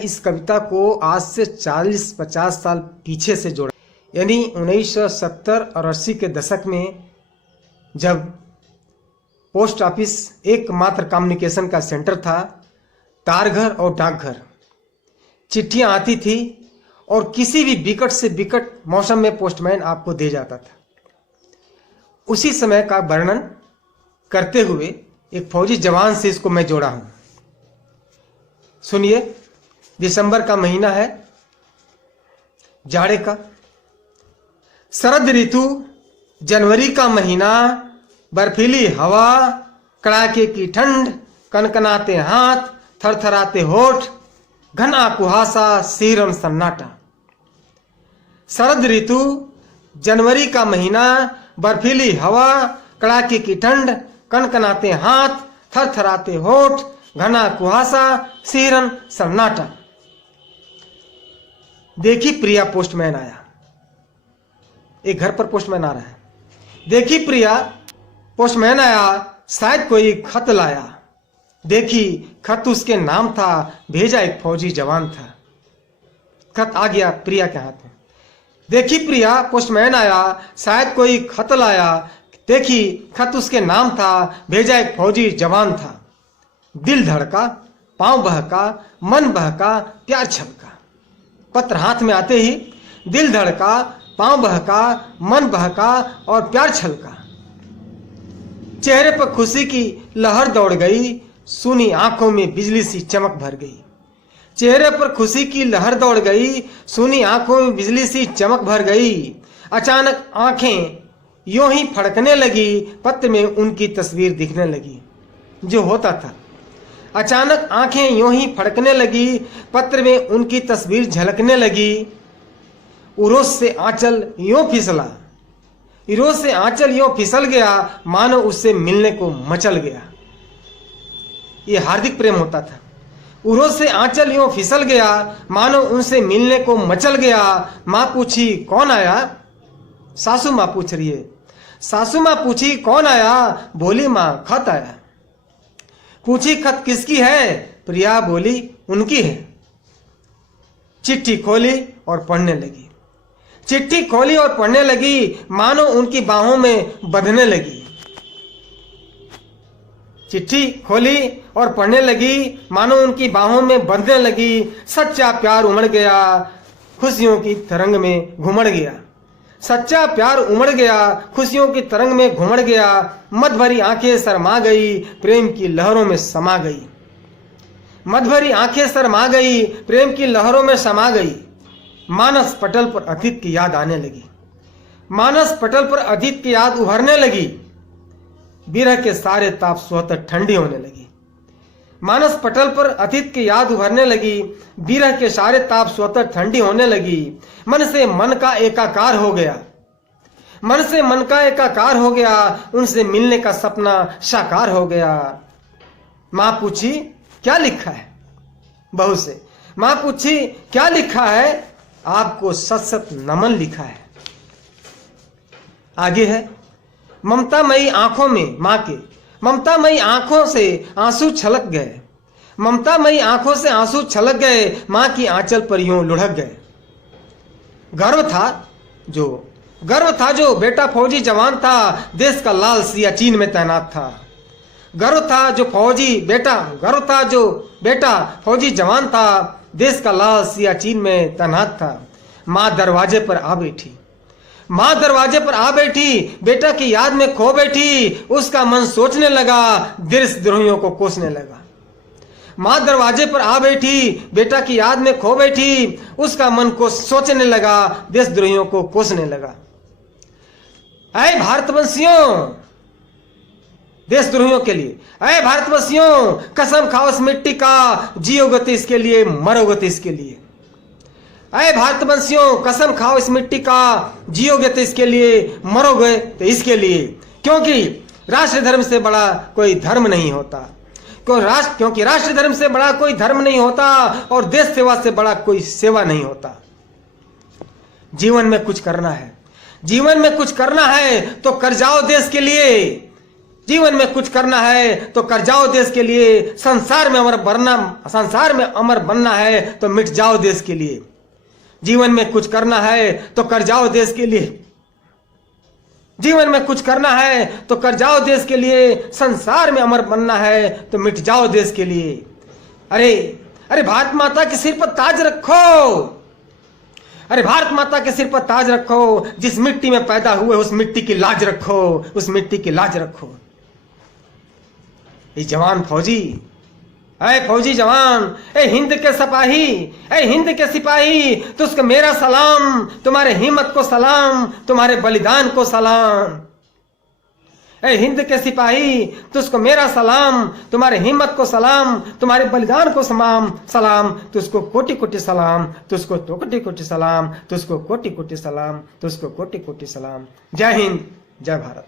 इस कविता को आज से 40-50 साल पीछे से जोड़ा, यानी 1970 और 80 के दशक में जब पोस्ट ऑफिस एकमात्र कम्युनिकेशन का सेंटर था, तारघर और डाकघर, चिट्ठियां आती थी और किसी भी विकट से विकट मौसम में पोस्टमैन आपको दे जाता था। उसी समय का वर्णन करते हुए एक फौजी जवान से इसको मैं जोड़ा हूं। सुनिए, दिसंबर का महीना है, जाड़े का, शरद ऋतु, जनवरी का महीना, बर्फीली हवा, कड़ाके की ठंड, कनकनाते हाथ, थरथराते होठ, घना कुहासा, सीरम सन्नाटा। शरद ऋतु, जनवरी का महीना, बर्फीली हवा, कड़ाके की ठंड, कनकनाते हाथ, थरथराते होठ, घना कुहासा, सीरन सन्नाटा। देखी प्रिया, पोस्टमैन आया। एक घर पर पोस्टमैन आ रहा है। देखी प्रिया, पोस्टमैन आया, शायद कोई खत लाया। देखी, खत उसके नाम था, भेजा एक फौजी जवान था। खत आ गया प्रिया के हाथ में। देखी प्रिया, पोस्टमैन आया, शायद कोई खत लाया। देखी, खत उसके नाम था, भेजा एक फौजी जवान था। दिल धड़का, पांव बहका, मन बहका, प्यार छलका। पत्र हाथ में आते ही दिल धड़का, पांव बहका, मन बहका और प्यार छलका। चेहरे पर खुशी की लहर दौड़ गई, सूनी आंखों में बिजली सी चमक भर गई। चेहरे पर खुशी की लहर दौड़ गई, सूनी आंखों में बिजली सी चमक भर गई। अचानक आंखें यूं ही फड़कने लगी, पत्र में उनकी तस्वीर दिखने लगी। जो होता था, अचानक आंखें यूं ही फड़कने लगी, पत्र में उनकी तस्वीर झलकने लगी। उरोज से आंचल यूं फिसला, इरोज से आंचल यूं फिसल गया, मानो उससे मिलने को मचल गया। ये हार्दिक प्रेम होता था। उरोज से आंचल यूं फिसल गया, मानो उनसे मिलने को मचल गया। माँ पूछी कौन आया? सासू माँ पूछ रही है। सासू माँ पूछी कौन आया? बोली माँ खत आया। पूछी खत किसकी है? प्रिया बोली उनकी है। चिट्ठी खोली और पढ़ने लगी। चिट्ठी खोली और पढ़ने लगी, मानो उनकी बाहों में बंधने लगी। चिट्ठी खोली और पढ़ने लगी, मानो उनकी बाहों में बंधने लगी। सच्चा प्यार उमड़ गया, खुशियों की तरंग में घुमड़ गया। सच्चा प्यार उमड़ गया, खुशियों की तरंग में घुमड़ गया। मद भरी आंखें शर्मा गई, प्रेम की लहरों में समा गई। मद भरी आंखें शर्मा गई, प्रेम की लहरों में समा गई। मानस पटल पर अतीत की याद आने लगी। मानस पटल पर अतीत की याद उभरने लगी। विरह के सारे ताप स्वतः ठंडी होने लगी। मानस पटल पर अतीत की याद उभरने लगी। विरह के सारे ताप स्वतः ठंडी होने लगी। मन से मन का एकाकार हो गया। मन से मन का एकाकार हो गया। उनसे मिलने का सपना साकार हो गया। मां पूछी क्या लिखा है? बहू से मां पूछी क्या लिखा है? आपको सत सत नमन लिखा है। आगे है, ममतामयी आंखों में, मां के ममतामयी आंखों से आंसू छलक गए। ममतामयी आंखों से आंसू छलक गए, मां की आंचल पर यूं लुढ़क गए। गर्व था जो बेटा फौजी जवान था, देश का लाल सियाचिन में तैनात था। गर्व था जो बेटा फौजी जवान था, देश का लाल सियाचिन में तैनात था। मां दरवाजे पर आ बैठी। मां दरवाजे पर आ बैठी, बेटा की याद में खो बैठी। उसका मन सोचने लगा, देशद्रोहियों को कोसने लगा। मां दरवाजे पर आ बैठी, बेटा की याद में खो बैठी। उसका मन को सोचने लगा, देशद्रोहियों को कोसने लगा। ऐ भारतवंशियों, देशद्रोहियों के लिए, ऐ भारतवंशियों, कसम खाओ इस मिट्टी का, जियोगे तो इसके लिए, मरोगे तो इसके लिए। ऐ भारतवंशियों, कसम खाओ इस मिट्टी का, जियोगे तो इसके लिए, मरोगे तो इसके लिए। क्योंकि राष्ट्र धर्म से बड़ा कोई धर्म नहीं होता। क्योंकि राष्ट्र धर्म से बड़ा कोई धर्म नहीं होता और देश सेवा से बड़ा कोई सेवा नहीं होता। जीवन में कुछ करना है, जीवन में कुछ करना है तो कर जाओ देश के लिए। जीवन में कुछ करना है तो कर जाओ देश के लिए, संसार में अमर बनना है तो मिट जाओ देश के लिए। जीवन में कुछ करना है तो कर जाओ देश के लिए, जीवन में कुछ करना है तो कर जाओ देश के लिए, संसार में अमर बनना है तो मिट जाओ देश के लिए। अरे अरे भारत माता के सिर पर ताज रखो, अरे भारत माता के सिर पर ताज रखो, जिस मिट्टी में पैदा हुए उस मिट्टी की लाज रखो, उस मिट्टी की लाज रखो। ये जवान फौजी, ऐ फौजी जवान, ए हिंद के सिपाही, ए हिंद के सिपाही, तुझको मेरा सलाम, तुम्हारे हिम्मत को सलाम, तुम्हारे बलिदान को सलाम। ए हिंद के सिपाही, तुझको मेरा सलाम, तुम्हारे हिम्मत को सलाम, तुम्हारे बलिदान को सलाम, तुझको कोटि कोटि सलाम, तुझको तो कोटि कोटि सलाम, तुझको कोटि कोटि सलाम, तुझको कोटि कोटि सलाम। जय हिंद, जय भारत।